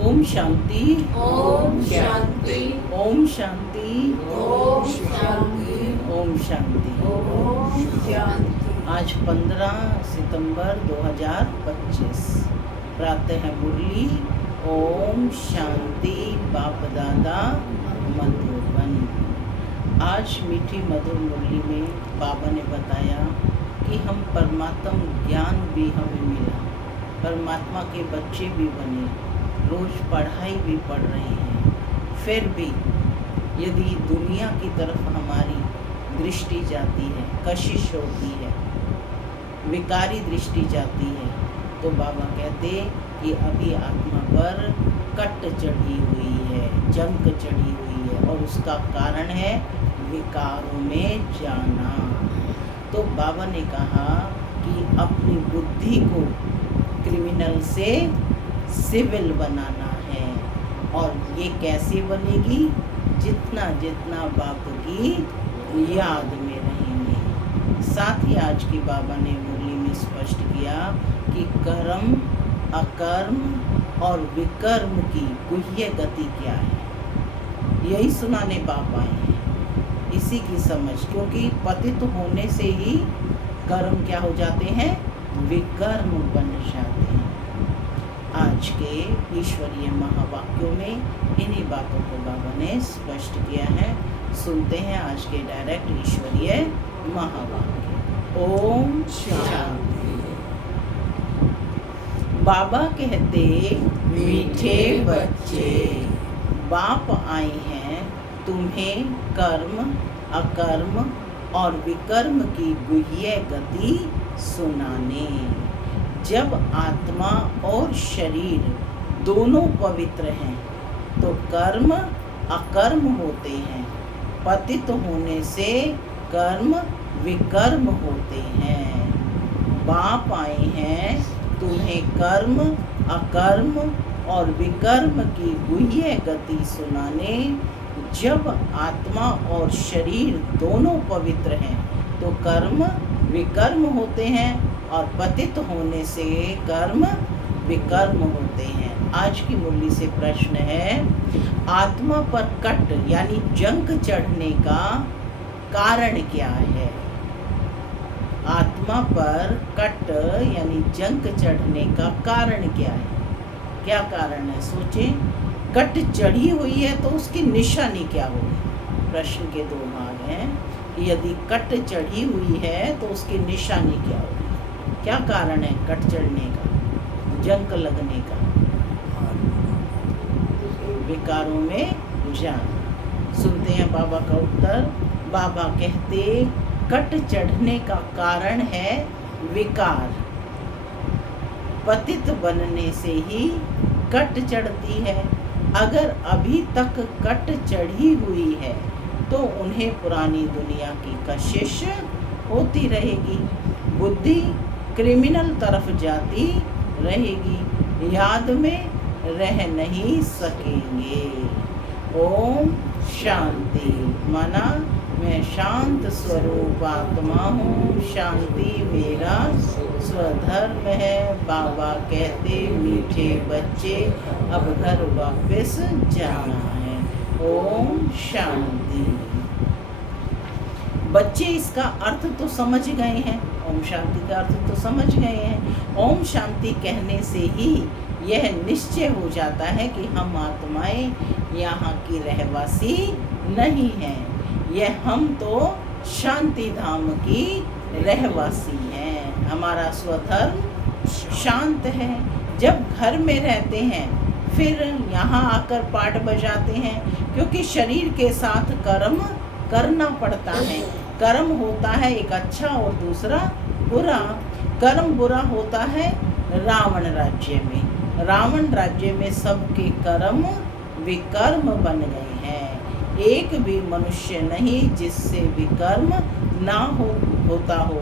ओम शांति। ओम शांति। ओम शांति। ओम शांति। ओम शांति। ओम शांति। आज 15 सितंबर 2025 प्रातः है मुरली। ओम शांति। बाप दादा मधुबन। आज मीठी मधुर मुरली में बाबा ने बताया कि हम परमात्म ज्ञान भी हमें मिला, परमात्मा के बच्चे भी बने, रोज पढ़ाई भी पढ़ रहे हैं, फिर भी यदि दुनिया की तरफ हमारी दृष्टि जाती है, कशिश होती है, विकारी दृष्टि जाती है, तो बाबा कहते कि अभी आत्मा पर कट चढ़ी हुई है, जंक चढ़ी हुई है, और उसका कारण है विकारों में जाना। तो बाबा ने कहा कि अपनी बुद्धि को क्रिमिनल से सिविल बनाना है, और ये कैसे बनेगी? जितना जितना बाप की याद में रहेंगे। साथ ही आज की बाबा ने मुरली में स्पष्ट किया कि कर्म, अकर्म और विकर्म की गुह्य गति क्या है। यही सुनाने बाप आए हैं, इसी की समझ, क्योंकि पतित होने से ही कर्म क्या हो जाते हैं? विकर्म बन जाते हैं। आज के ईश्वरीय महावाक्यों में इन्हीं बातों को बाबा ने स्पष्ट किया है। सुनते हैं आज के डायरेक्ट ईश्वरीय महावाक्य। ओम शांति। बाबा कहते, मीठे बच्चे, बाप आए हैं तुम्हें कर्म, अकर्म और विकर्म की गुह्य गति सुनाने। जब आत्मा और शरीर दोनों पवित्र हैं तो कर्म अकर्म होते हैं, पतित होने से कर्म विकर्म होते हैं। बाप आए हैं तुम्हें कर्म, अकर्म और विकर्म की गुह्य गति सुनाने। जब आत्मा और शरीर दोनों पवित्र हैं तो कर्म विकर्म होते हैं, और पतित होने से कर्म विकर्म होते हैं। आज की मुरली से प्रश्न है, आत्मा पर कट यानी जंक चढ़ने का कारण क्या है? आत्मा पर कट यानी जंक चढ़ने का कारण क्या है? क्या कारण है? सोचें। कट चढ़ी हुई है तो उसकी निशानी क्या होगी? प्रश्न के दो भाग हैं कि यदि कट चढ़ी हुई है तो उसकी निशानी क्या होगी? क्या कारण है कट चढ़ने का, जंक लगने का? विकारों में जाना। सुनते हैं बाबा का उत्तर। बाबा कहते, कट चढ़ने का कारण है विकार। पतित बनने से ही कट चढ़ती है। अगर अभी तक कट चढ़ी हुई है तो उन्हें पुरानी दुनिया की कशिश होती रहेगी, बुद्धि क्रिमिनल तरफ जाती रहेगी, याद में रह नहीं सकेंगे। ओम शांति। माना मैं शांत स्वरूप आत्मा हूँ, शांति मेरा स्वधर्म है। बाबा कहते, मीठे बच्चे अब घर वापस जाना है। ओम शांति। बच्चे इसका अर्थ तो समझ गए हैं, ओम शांति का अर्थ तो समझ गए हैं। ओम शांति कहने से ही यह निश्चय हो जाता है कि हम आत्माएं यहाँ की रहवासी नहीं हैं। यह हम तो शांति धाम की रहवासी हैं। हमारा स्वधर्म शांत है। जब घर में रहते हैं फिर यहाँ आकर पाठ बजाते हैं, क्योंकि शरीर के साथ कर्म करना पड़ता है। कर्म होता है एक अच्छा और दूसरा बुरा। कर्म बुरा होता है रावण राज्य में। रावण राज्य में सबके कर्म विकर्म बन गए हैं। एक भी मनुष्य नहीं जिससे विकर्म ना होता हो।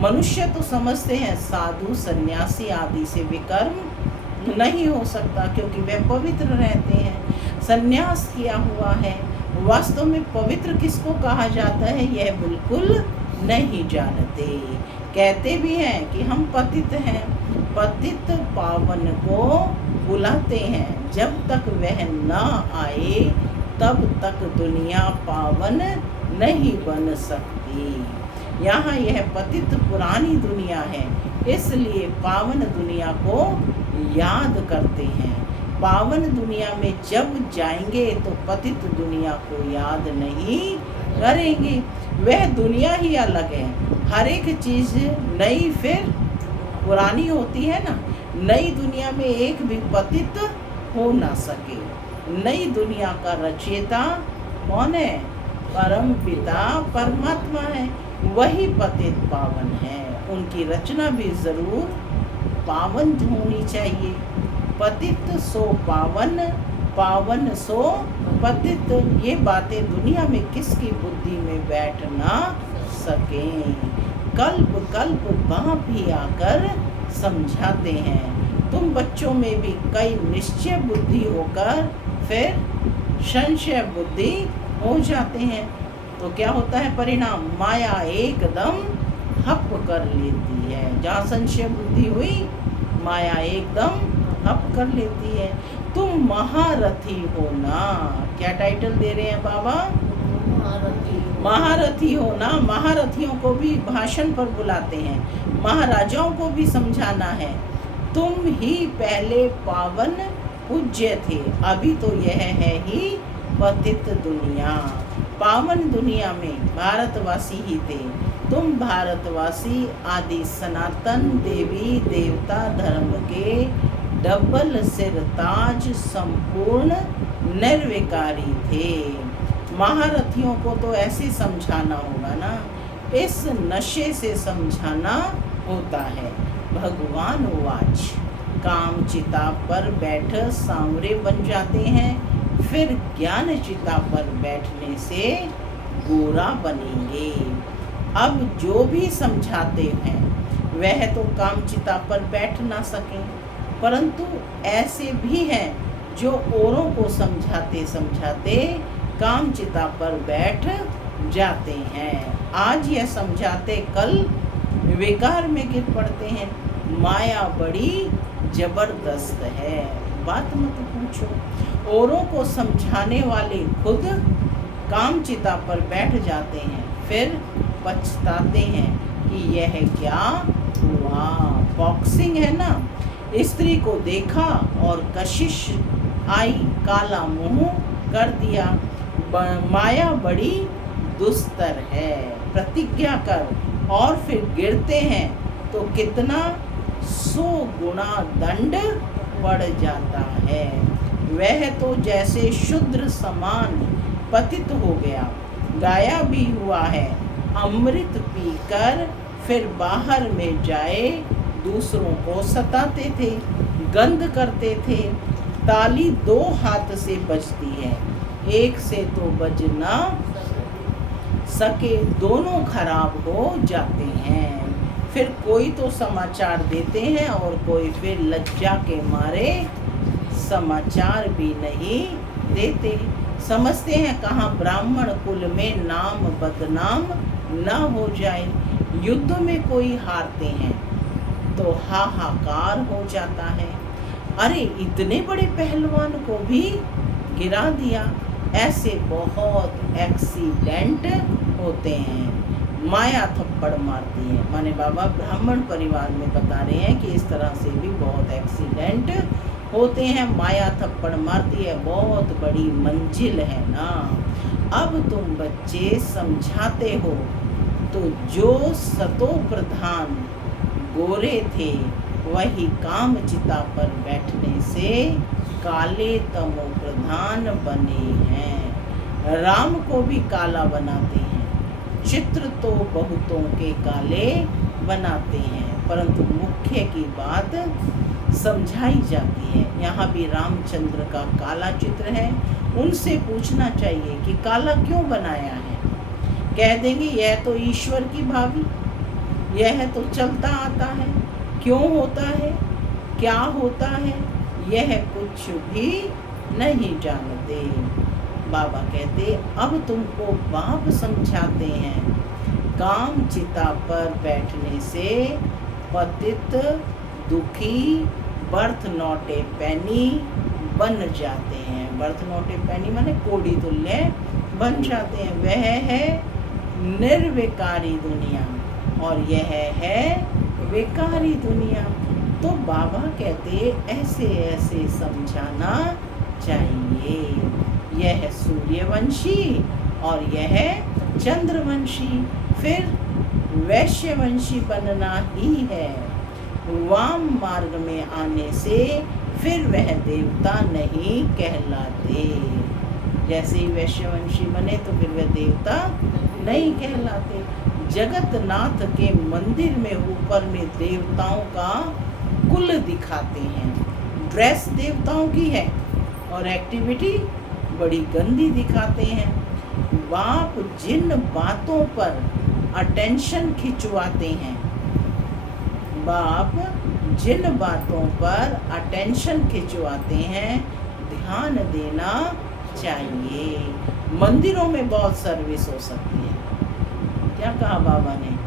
मनुष्य तो समझते हैं साधु सन्यासी आदि से विकर्म नहीं हो सकता, क्योंकि वे पवित्र रहते हैं, सन्यास किया हुआ है। वास्तव में पवित्र किसको कहा जाता है यह बिल्कुल नहीं जानते। कहते भी हैं कि हम पतित हैं। पतित पावन को बुलाते हैं, जब तक वह न आए तब तक दुनिया पावन नहीं बन सकती। यहाँ यह पतित पुरानी दुनिया है, इसलिए पावन दुनिया को याद करते हैं। पावन दुनिया में जब जाएंगे तो पतित दुनिया को याद नहीं करेंगे। वह दुनिया ही अलग है, हर एक चीज़ नई फिर पुरानी होती है ना। नई दुनिया में एक भी पतित हो ना सके। नई दुनिया का रचयिता कौन है? परम पिता परमात्मा है, वही पतित पावन है। उनकी रचना भी जरूर पावन होनी चाहिए। पतित सो पावन, पावन सो पतित, ये बातें दुनिया में किसकी बुद्धि में बैठ ना सकें। कल्प कल्प बाप ही आकर समझाते हैं। तुम बच्चों में भी कई निश्चय बुद्धि होकर फिर संशय बुद्धि हो जाते हैं, तो क्या होता है परिणाम? माया एकदम हप कर लेती है। जहाँ संशय बुद्धि हुई, माया एकदम हप कर लेती है। तुम महारथी हो ना। क्या टाइटल दे रहे हैं बाबा? महारथी हो ना। महारथियों को भी भाषण पर बुलाते हैं, महाराजाओं को भी समझाना है। तुम ही पहले पावन पूज्य थे, अभी तो यह है ही पतित दुनिया। पावन दुनिया में भारतवासी ही थे। तुम भारतवासी आदि सनातन देवी देवता धर्म के डबल सिर ताज संपूर्ण निर्विकारी थे। महारथियों को तो ऐसे समझाना होगा ना, इस नशे से समझाना होता है। भगवान वाच, काम चिता पर बैठ सांवरे बन जाते हैं, फिर ज्ञान चिता पर बैठने से गोरा बनेंगे। अब जो भी समझाते हैं वह तो काम चिता पर बैठ ना सकें, परंतु ऐसे भी हैं जो औरों को समझाते समझाते काम चिता पर बैठ जाते हैं। आज यह समझाते कल विकार में गिर पड़ते हैं। माया बड़ी जबरदस्त है, बात मत पूछो। औरों को समझाने वाले खुद काम चिता पर बैठ जाते हैं, फिर पछताते हैं कि यह क्या हुआ। बॉक्सिंग है ना, स्त्री को देखा और कशिश आई, काला मुंह कर दिया। माया बड़ी दुस्तर है। प्रतिज्ञा कर और फिर गिरते हैं तो कितना 100 गुना दंड पड़ जाता है। वह तो जैसे शूद्र समान पतित हो गया। गाया भी हुआ है, अमृत पीकर फिर बाहर में जाए दूसरों को सताते थे, गंध करते थे। ताली 2 हाथ से बजती है, एक से तो बज ना सके, दोनों खराब हो जाते हैं। फिर कोई तो समाचार देते हैं और कोई फिर लज्जा के मारे समाचार भी नहीं देते। समझते हैं कहाँ ब्राह्मण कुल में नाम बदनाम ना हो जाए। युद्ध में कोई हारते हैं तो हाहाकार हो जाता है। अरे इतने बड़े पहलवान को भी गिरा दिया। ऐसे बहुत एक्सीडेंट होते हैं। माया थप्पड़ मारती है। माने बाबा ब्राह्मण परिवार में बता रहे हैं कि इस तरह से भी बहुत एक्सीडेंट होते हैं। माया थप्पड़ मारती है, बहुत बड़ी मंजिल है ना। अब तुम बच्चे समझाते हो तो जो सतो प्रधान गोरे थे वही काम चिता पर बैठने से काले तमो प्रधान बने हैं। राम को भी काला बनाते हैं, चित्र तो बहुतों के काले बनाते हैं, परंतु मुख्य की बात समझाई जाती है। यहाँ भी रामचंद्र का काला चित्र है। उनसे पूछना चाहिए कि काला क्यों बनाया है। कह देंगे यह तो ईश्वर की भावी, यह तो चलता आता है। क्यों होता है, क्या होता है, यह कुछ भी नहीं जानते। बाबा कहते अब तुमको बाप समझाते हैं, काम चिता पर बैठने से पतित दुखी बर्थ नॉट ए पेनी बन जाते हैं। बर्थ नॉट ए पेनी माने कोड़ी तुल्य बन जाते हैं। वह है निर्विकारी दुनिया और यह है विकारी दुनिया। तो बाबा कहते ऐसे ऐसे समझाना चाहिए। यह है सूर्यवंशी और यह है चंद्रवंशी, फिर वैश्यवंशी बनना ही है। वाम मार्ग में आने से फिर वह देवता नहीं कहलाते। जैसे ही वैश्यवंशी बने तो फिर वह देवता नहीं कहलाते। जगतनाथ के मंदिर में ऊपर में देवताओं का कुल दिखाते हैं। ड्रेस देवताओं की है और एक्टिविटी बड़ी गंदी दिखाते हैं। बाप जिन बातों पर अटेंशन खिंचवाते हैं, बाप जिन बातों पर अटेंशन खिंचवाते हैं, ध्यान देना चाहिए। मंदिरों में बहुत सर्विस हो सकती है। क्या कहा बाबा ने?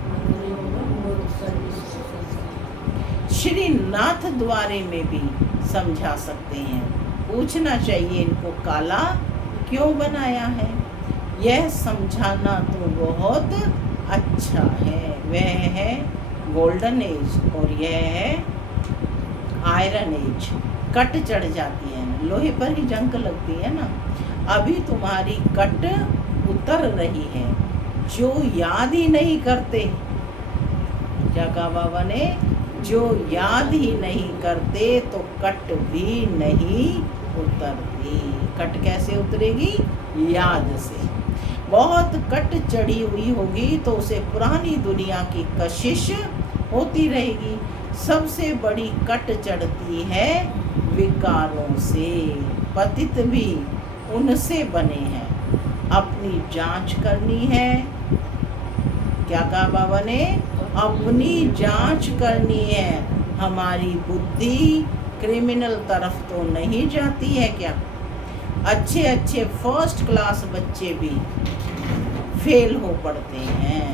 श्री नाथ द्वारे में भी समझा सकते हैं। पूछना चाहिए इनको काला क्यों बनाया है। यह समझाना तो बहुत अच्छा है। वह है गोल्डन एज और यह है आयरन एज। कट चढ़ जाती है ना, लोहे पर ही जंग लगती है ना। अभी तुम्हारी कट उतर रही है। जो याद ही नहीं करते, क्या कहा बाबा ने? जो याद ही नहीं करते तो कट भी नहीं उतरती। कट कैसे उतरेगी? याद से। बहुत कट चढ़ी हुई होगी तो उसे पुरानी दुनिया की कशिश होती रहेगी। सबसे बड़ी कट चढ़ती है विकारों से। पतित भी उनसे बने हैं। अपनी जांच करनी है। क्या कहा बाबा ने? अपनी जांच करनी है। हमारी बुद्धि क्रिमिनल तरफ तो नहीं जाती है क्या? अच्छे अच्छे फर्स्ट क्लास बच्चे भी फेल हो पड़ते हैं।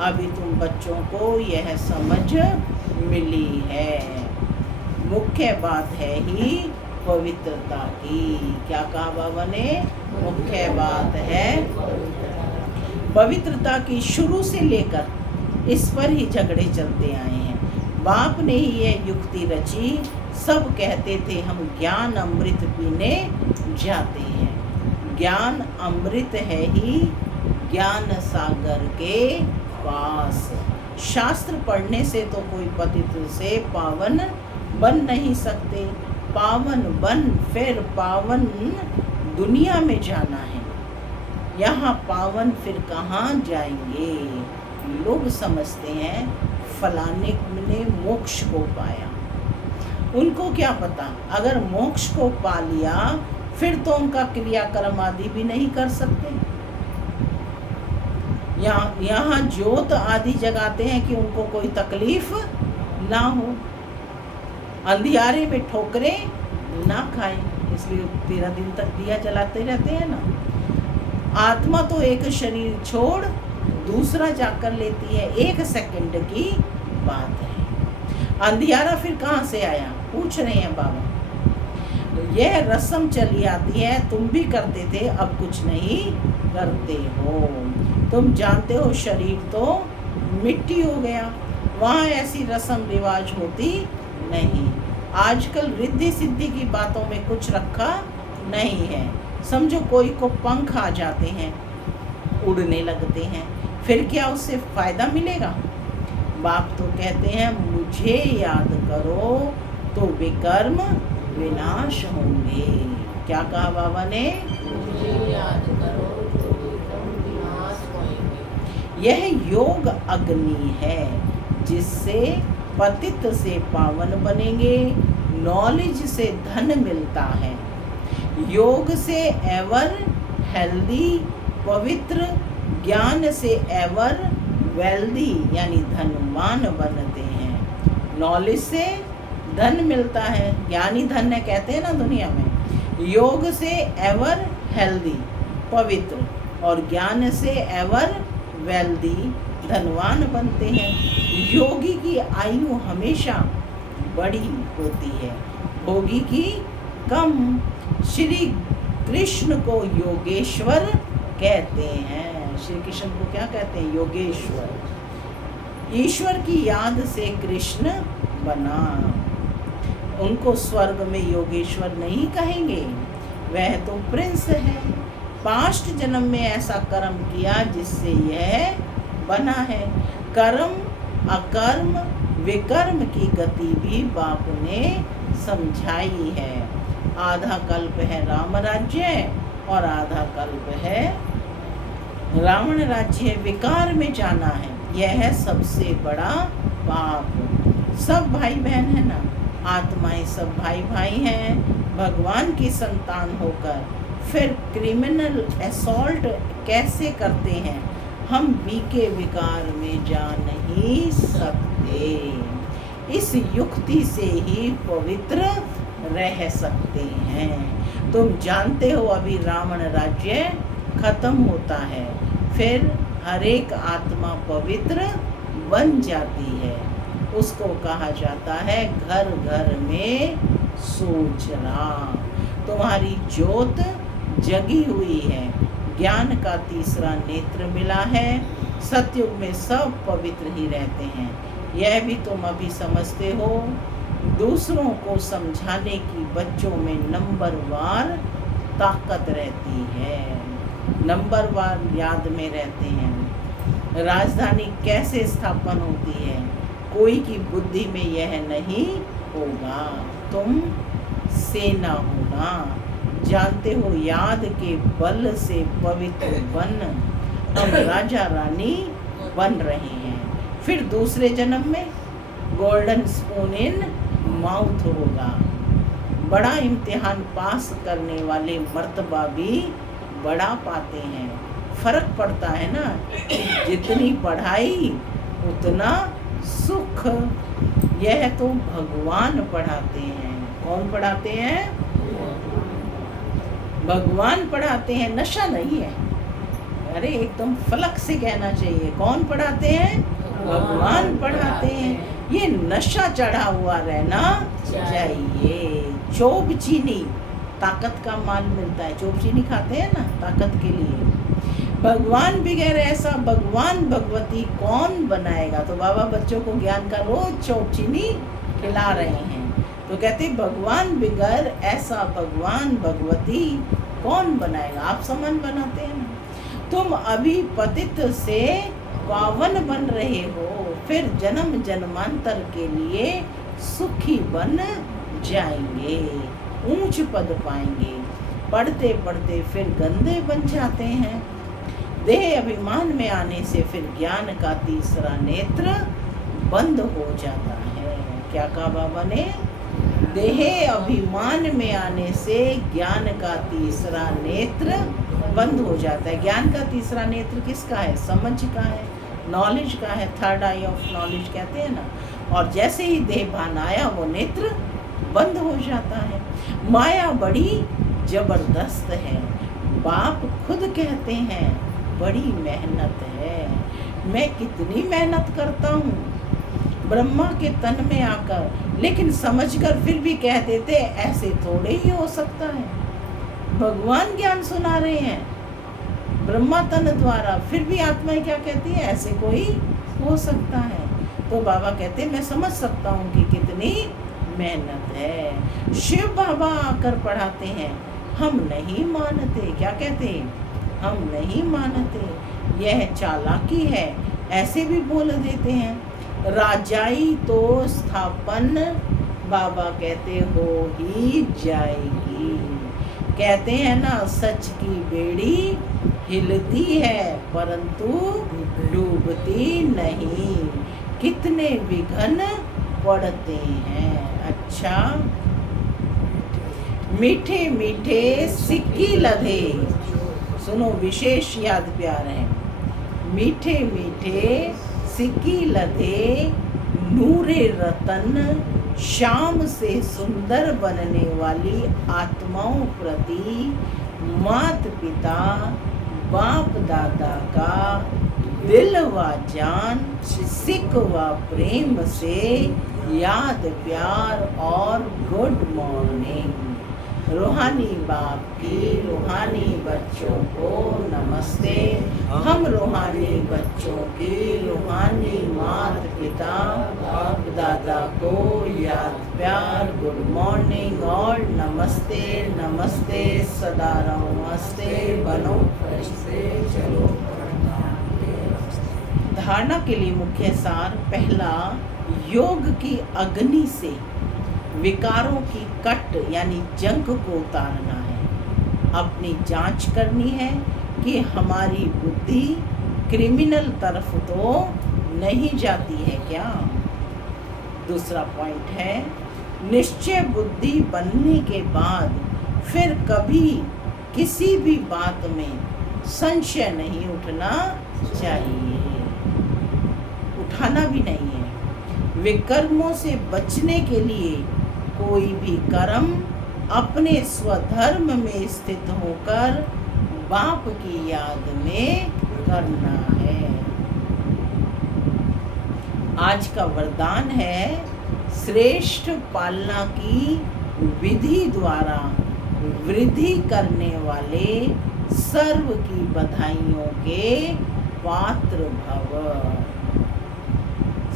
अभी तुम बच्चों को यह समझ मिली है। मुख्य बात है ही पवित्रता की। क्या कहा बाबा ने? मुख्य बात है पवित्रता की। शुरू से लेकर इस पर ही झगड़े चलते आए हैं। बाप ने ही यह युक्ति रची। सब कहते थे हम ज्ञान अमृत पीने जाते हैं। ज्ञान अमृत है ही ज्ञान सागर के पास। शास्त्र पढ़ने से तो कोई पतित से पावन बन नहीं सकते। पावन बन फिर पावन दुनिया में जाना है। यहाँ पावन फिर कहाँ जाएंगे? लोग समझते हैं फलाने ने मोक्ष को पाया। उनको क्या पता, अगर मोक्ष को पा लिया फिर तो उनका क्रियाकर्म आदि भी नहीं कर सकते। यहाँ ज्योत आदि जगाते हैं कि उनको कोई तकलीफ ना हो, अंधियारे में ठोकरे ना खाए, इसलिए 13 दिन तक दिया जलाते रहते हैं ना। आत्मा तो एक शरीर छोड़ दूसरा जाकर लेती है, 1 सेकंड की बात है। अंधियारा फिर कहाँ से आया, पूछ रहे हैं बाबा। यह रस्म चली आती है, तुम भी करते थे, अब कुछ नहीं करते हो। तुम जानते हो शरीर तो मिट्टी हो गया, वहाँ ऐसी रस्म रिवाज होती नहीं। आजकल रिद्धि सिद्धि की बातों में कुछ रखा नहीं है। समझो कोई को पंख आ जाते हैं, उड़ने लगते हैं, फिर क्या उससे फायदा मिलेगा? बाप तो कहते हैं मुझे याद करो तो विकर्म विनाश होंगे। क्या कहा बाबा ने? मुझे याद करो तो विकर्म विनाश होंगे। यह योग अग्नि है जिससे पतित से पावन बनेंगे। नॉलेज से धन मिलता है। योग से एवर हेल्दी पवित्र, ज्ञान से एवर वेल्दी यानी धनवान बनते हैं। नॉलेज से धन मिलता है, ज्ञानी धन है कहते हैं ना दुनिया में। योग से एवर हेल्दी पवित्र और ज्ञान से एवर वेल्दी धनवान बनते हैं। योगी की आयु हमेशा बड़ी होती है, भोगी की कम। श्री कृष्ण को योगेश्वर कहते हैं। श्री कृष्ण को क्या कहते हैं? योगेश्वर। ईश्वर की याद से कृष्ण बना। उनको स्वर्ग में योगेश्वर नहीं कहेंगे, वह तो प्रिंस है। पास्ट जन्म में ऐसा कर्म किया जिससे यह बना है। कर्म अकर्म विकर्म की गति भी बाप ने समझाई है। आधा कल्प है राम राज्य और आधा कल्प है रावण राज्य। विकार में जाना है, यह है सबसे बड़ा पाप। सब भाई बहन है ना, आत्माएं सब भाई भाई हैं। भगवान की संतान होकर फिर क्रिमिनल असॉल्ट कैसे करते हैं? हम बीके विकार में जा नहीं सकते। इस युक्ति से ही पवित्र रह सकते हैं। तुम जानते हो अभी रावण राज्य खत्म होता है, फिर हर एक आत्मा पवित्र बन जाती है। उसको कहा जाता है घर घर में सूचना। तुम्हारी ज्योत जगी हुई है, ज्ञान का तीसरा नेत्र मिला है। सतयुग में सब पवित्र ही रहते हैं, यह भी तुम अभी समझते हो। दूसरों को समझाने की बच्चों में नंबरवार ताकत रहती है, नंबरवार याद में रहते हैं। राजधानी कैसे स्थापन होती है, कोई की बुद्धि में यह नहीं होगा। तुम सेना होना, जानते हो याद के बल से पवित्र बन हम राजा रानी बन रहे हैं। फिर दूसरे जन्म में गोल्डन स्पून इन माउथ होगा। बड़ा इम्तिहान पास करने वाले मर्तबा भी बड़ा पाते हैं। फर्क पड़ता है ना, जितनी पढ़ाई उतना सुख। यह तो भगवान पढ़ाते हैं। कौन पढ़ाते हैं? भगवान पढ़ाते हैं, नशा नहीं है। अरे एकदम फलक से कहना चाहिए, कौन पढ़ाते हैं? भगवान पढ़ाते हैं। ये नशा चढ़ा हुआ रहना चाहिए। चोब चीनी ताकत का माल मिलता है, चोब चीनी खाते हैं ना ताकत के लिए। भगवान बगैर ऐसा भगवान भगवती कौन बनाएगा? तो बाबा बच्चों को ज्ञान का रोज चोब चीनी खिला रहे हैं। तो कहते भगवान बगैर ऐसा भगवान भगवती कौन बनाएगा? आप समान बनाते हैं ना। तुम अभी पतित से पावन बन रहे हो, फिर जन्म जन्मांतर के लिए सुखी बन जाएंगे, ऊंच पद पाएंगे। पढ़ते पढ़ते फिर गंदे बन जाते हैं। देह अभिमान में आने से फिर ज्ञान का तीसरा नेत्र बंद हो जाता है। क्या कहा बाबा ने? देह अभिमान में आने से ज्ञान का तीसरा नेत्र बंद हो जाता है। ज्ञान का तीसरा नेत्र किसका है? समझ का है, नॉलेज का है। थर्ड आई ऑफ नॉलेज कहते हैं ना। और जैसे ही देह भान आया वो नेत्र बंद हो जाता है। माया बड़ी जबरदस्त है। बाप खुद कहते हैं बड़ी मेहनत है। मैं कितनी मेहनत करता हूँ ब्रह्मा के तन में आकर, लेकिन समझकर फिर भी कह देते ऐसे थोड़े ही हो सकता है। भगवान ज्ञान सुना रहे हैं ब्रह्मा तन द्वारा, फिर भी आत्माएं क्या कहती है? ऐसे कोई हो सकता है। तो बाबा कहते मैं समझ सकता हूँ कि कितनी मेहनत है। शिव बाबा आकर पढ़ाते हैं, हम नहीं मानते। क्या कहते? हम नहीं मानते, यह चालाकी है, ऐसे भी बोल देते हैं। राजाई तो स्थापन बाबा कहते हो ही जाएगी। कहते हैं ना सच की बेड़ी हिलती है परंतु डूबती नहीं। कितने विघ्न पड़ते हैं। अच्छा, मीठे मीठे सिक्की लधे, सुनो विशेष याद प्यार है। मीठे मीठे सिक्की लधे नूरे रतन, शाम से सुंदर बनने वाली आत्माओं प्रति मात पिता बाप दादा का दिल व जान सिक व प्रेम से याद प्यार और गुड मॉर्निंग। रूहानी बाप की रूहानी बच्चों को नमस्ते। हम रूहानी बच्चों की रूहानी माता पिता बाप दादा को याद प्यार गुड मॉर्निंग और नमस्ते नमस्ते सदा नमस्ते बनो फरिश्ते चलो। धारणा के लिए मुख्य सार। पहला, योग की अग्नि से विकारों की कट यानी जंग को उतारना है। अपनी जांच करनी है कि हमारी बुद्धि क्रिमिनल तरफ तो नहीं जाती है क्या। दूसरा पॉइंट है, निश्चय बुद्धि बनने के बाद फिर कभी किसी भी बात में संशय नहीं उठना चाहिए, उठाना भी नहीं है। विकर्मों से बचने के लिए कोई भी कर्म अपने स्वधर्म में स्थित होकर बाप की याद में करना है। आज का वरदान है, श्रेष्ठ पालना की विधि द्वारा वृद्धि करने वाले सर्व की बधाइयों के पात्र भव।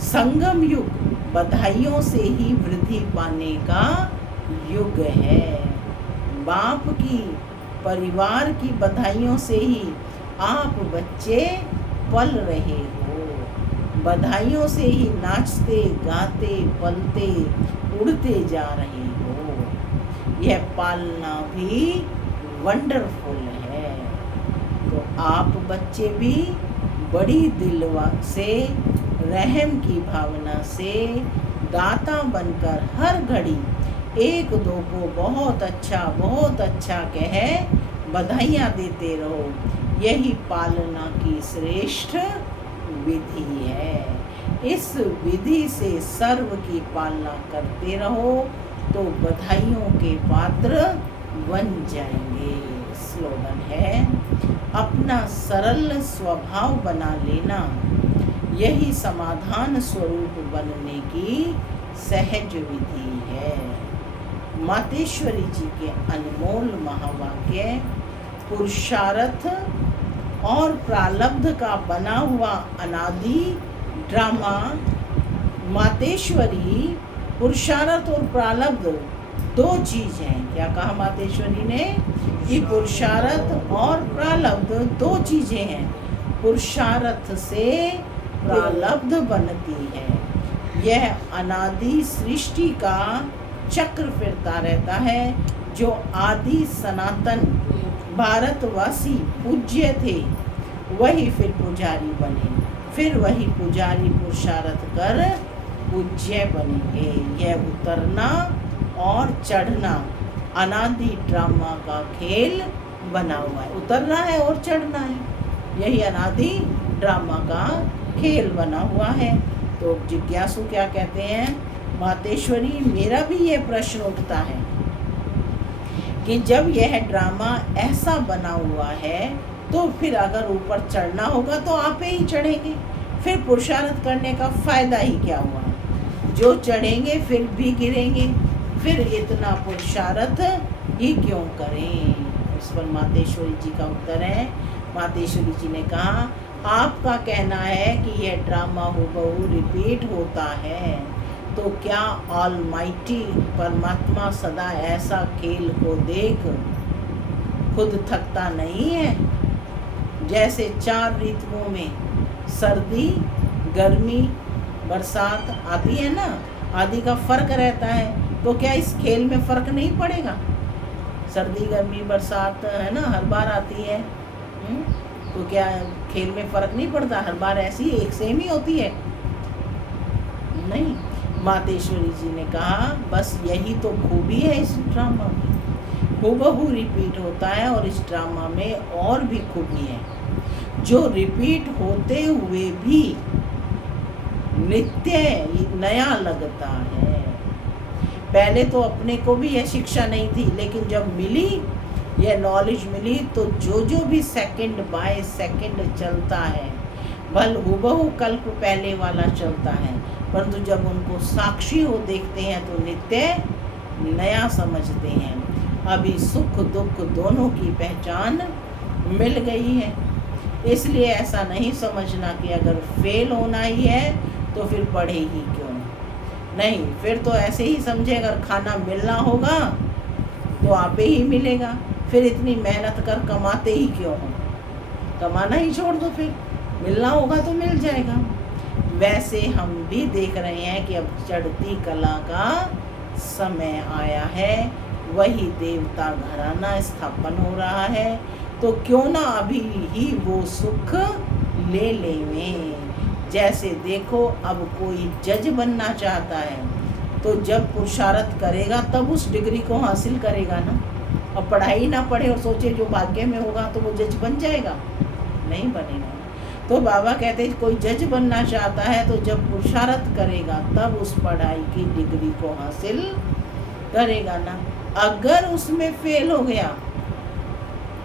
संगम युग बधाइयों से ही वृद्धि पाने का युग है। बाप की परिवार की बधाइयों से ही आप बच्चे पल रहे हो। बधाइयों से ही नाचते गाते पलते उड़ते जा रहे हो। यह पालना भी वंडरफुल है। तो आप बच्चे भी बड़ी दिलवा से रहम की भावना से दाता बनकर हर घड़ी एक दो को बहुत अच्छा कह बधाइयाँ देते रहो। यही पालना की श्रेष्ठ विधि है। इस विधि से सर्व की पालना करते रहो तो बधाइयों के पात्र बन जाएंगे। स्लोगन है, अपना सरल स्वभाव बना लेना यही समाधान स्वरूप बनने की सहज विधि है। मातेश्वरी जी के अनमोल महावाक्य, पुरुषार्थ और प्रारब्ध का बना हुआ अनादि ड्रामा। मातेश्वरी, पुरुषार्थ और प्रारब्ध दो चीज हैं। क्या कहा मातेश्वरी ने कि पुरुषार्थ और प्रारब्ध दो चीजें हैं। पुरुषार्थ से प्रारब्ध बनती है। यह अनादि सृष्टि का चक्र फिरता रहता है। जो आदि सनातन भारतवासी पूज्य थे वही फिर पुजारी बने, फिर वही पुजारी पुरुषार्थ कर पूज्य बनेंगे। यह उतरना और चढ़ना अनादि ड्रामा का खेल बना हुआ है। उतरना है और चढ़ना है, यही अनादि ड्रामा का खेल बना हुआ है। तो जिज्ञासु क्या कहते हैं, मातेश्वरी मेरा भी ये प्रश्न उठता है कि जब यह ड्रामा ऐसा बना हुआ है तो फिर अगर ऊपर चढ़ना होगा तो आप ही चढ़ेंगे, फिर पुरुषार्थ करने का फायदा ही क्या हुआ। जो चढ़ेंगे फिर भी गिरेंगे, फिर इतना पुरुषार्थ ही क्यों करें। इस पर मातेश्वरी जी का उत्तर है, मातेश्वरी जी ने कहा आपका कहना है कि यह ड्रामा हूबहू रिपीट होता है, तो क्या ऑलमाइटी परमात्मा सदा ऐसा खेल को देख खुद थकता नहीं है। जैसे 4 ऋतुओं में सर्दी, गर्मी, बरसात आदि है ना, आदि का फर्क रहता है, तो क्या इस खेल में फर्क नहीं पड़ेगा। सर्दी, गर्मी, बरसात है ना, हर बार आती है। तो क्या खेल में फर्क नहीं पड़ता, हर बार ऐसी एक सेम ही होती है। नहीं, मातेश्वरी जी ने कहा बस यही तो खूबी है इस ड्रामा में, हूबहू रिपीट होता है। और इस ड्रामा में और भी खूबी है, जो रिपीट होते हुए भी नित्य नया लगता है। पहले तो अपने को भी यह शिक्षा नहीं थी, लेकिन जब मिली यह नॉलेज मिली तो जो भी सेकंड बाय सेकंड चलता है बल हुबहू कल्प पहले वाला चलता है, परंतु जब उनको साक्षी हो देखते हैं तो नित्य नया समझते हैं। अभी सुख दुख दोनों की पहचान मिल गई है, इसलिए ऐसा नहीं समझना कि अगर फेल होना ही है तो फिर पढ़े ही क्यों। नहीं, फिर तो ऐसे ही समझे अगर खाना मिलना होगा तो आपे ही मिलेगा, फिर इतनी मेहनत कर कमाते ही क्यों हो, कमाना ही छोड़ दो, फिर मिलना होगा तो मिल जाएगा। वैसे हम भी देख रहे हैं कि अब चढ़ती कला का समय आया है, वही देवता घराना स्थापन हो रहा है, तो क्यों ना अभी ही वो सुख ले लें। जैसे देखो, अब कोई जज बनना चाहता है तो जब पुरुषार्थ करेगा तब उस डिग्री को हासिल करेगा ना। और पढ़ाई ना पढ़े और सोचे जो भाग्य में होगा तो वो जज बन जाएगा, नहीं बनेगा। तो बाबा कहते हैं कोई जज बनना चाहता है तो जब पुरुषार्थ करेगा तब उस पढ़ाई की डिग्री को हासिल करेगा ना। अगर उसमें फेल हो गया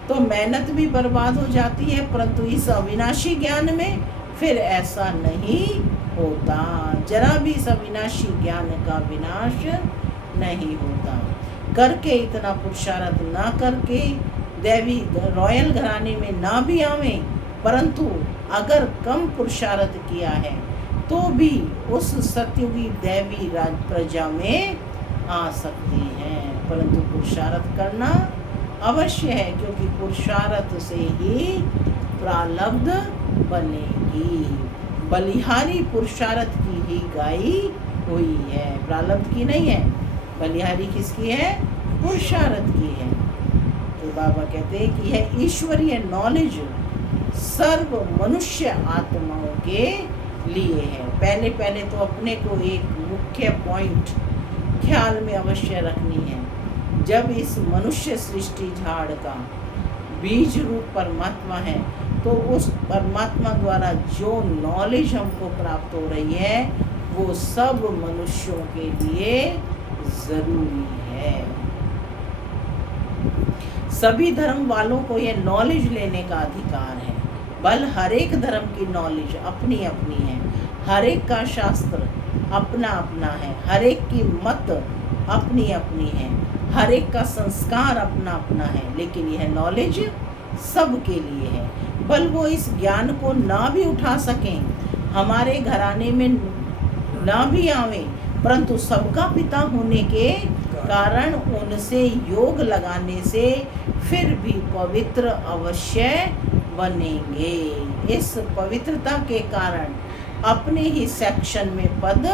तो मेहनत भी बर्बाद हो जाती है, परंतु इस अविनाशी ज्ञान में फिर ऐसा नहीं होता। जरा भी इस अविनाशी ज्ञान का विनाश नहीं होता। करके इतना पुरुषार्थ ना करके देवी रॉयल घराने में ना भी आवे, परंतु अगर कम पुरुषार्थ किया है तो भी उस सत्ययुगी देवी राज प्रजा में आ सकती हैं। परंतु पुरुषार्थ करना अवश्य है, क्योंकि पुरुषार्थ से ही प्रारब्ध बनेगी। बलिहारी पुरुषार्थ की ही गाई हुई है, प्रारब्ध की नहीं है। बलिहारी किसकी है? पुरुषार्थ की है। तो बाबा कहते हैं कि यह ईश्वरीय नॉलेज सर्व मनुष्य आत्माओं के लिए है। पहले पहले तो अपने को एक मुख्य पॉइंट ख्याल में अवश्य रखनी है। जब इस मनुष्य सृष्टि झाड़ का बीज रूप परमात्मा है, तो उस परमात्मा द्वारा जो नॉलेज हमको प्राप्त हो रही है वो सब मनुष्यों के लिए जरूरी है। सभी धर्म वालों को यह नॉलेज लेने का अधिकार है। बल हर एक धर्म की नॉलेज अपनी अपनी है, हर एक का शास्त्र अपना अपना है, हर एक की मत अपनी अपनी है, हर एक का संस्कार अपना अपना है, लेकिन यह नॉलेज सबके लिए है। बल वो इस ज्ञान को ना भी उठा सकें, हमारे घराने में ना भी आवे, परंतु सबका पिता होने के कारण उनसे योग लगाने से फिर भी पवित्र अवश्य बनेंगे। इस पवित्रता के कारण अपने ही सेक्शन में पद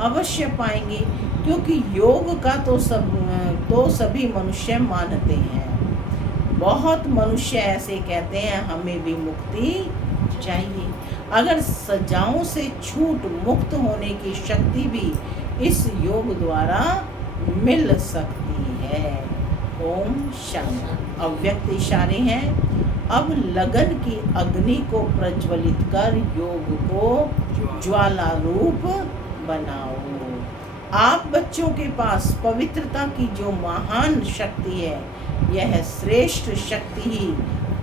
अवश्य पाएंगे, क्योंकि योग का तो सभी मनुष्य मानते हैं। बहुत मनुष्य ऐसे कहते हैं हमें भी मुक्ति चाहिए। अगर सजाओं से छूट मुक्त होने की शक्ति भी इस योग द्वारा मिल सकती है। ओम शांति। अव्यक्त इशारे हैं। अब लगन की अग्नि को प्रज्वलित कर योग को ज्वाला रूप बनाओ। आप बच्चों के पास पवित्रता की जो महान शक्ति है, यह श्रेष्ठ शक्ति ही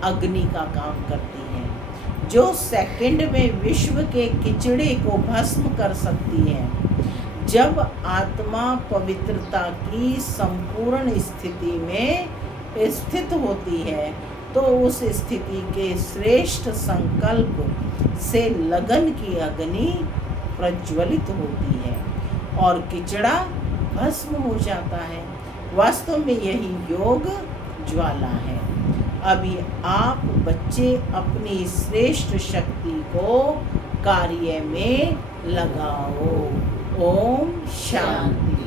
अग्नि का काम करती है, जो सेकंड में विश्व के किचड़े को भस्म कर सकती है। जब आत्मा पवित्रता की संपूर्ण स्थिति में स्थित होती है तो उस स्थिति के श्रेष्ठ संकल्प से लगन की अग्नि प्रज्वलित होती है और किचड़ा भस्म हो जाता है। वास्तव में यही योग ज्वाला है। अभी आप बच्चे अपनी श्रेष्ठ शक्ति को कार्य में लगाओ। ओम शांति।